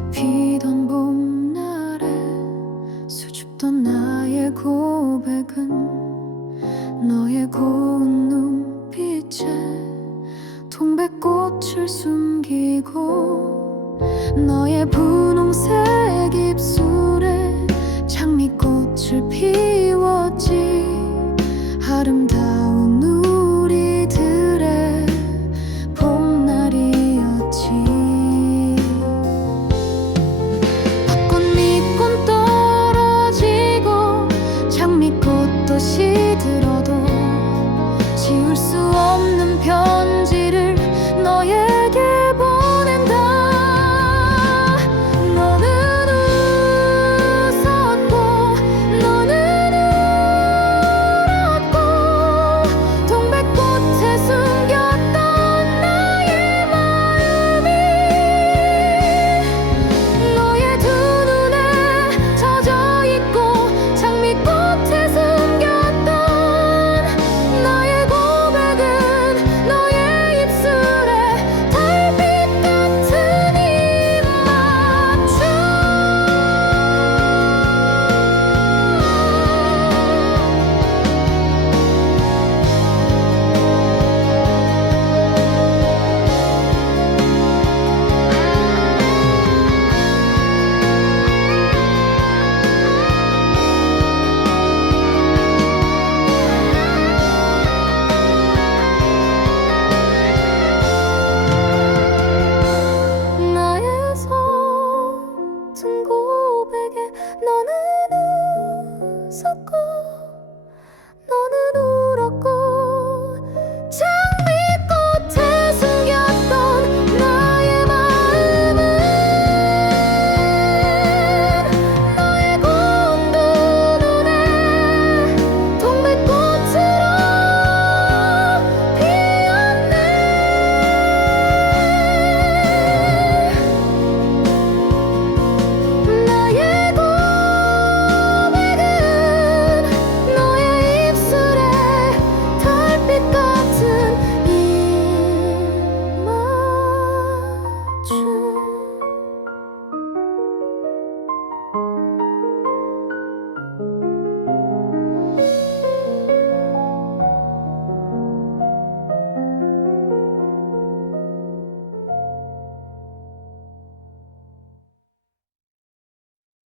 꽃 피던 봄날에 수줍던 나의 고백은 너의 고운 눈빛에 동백꽃을 숨기고 너의 분홍색 입술 こ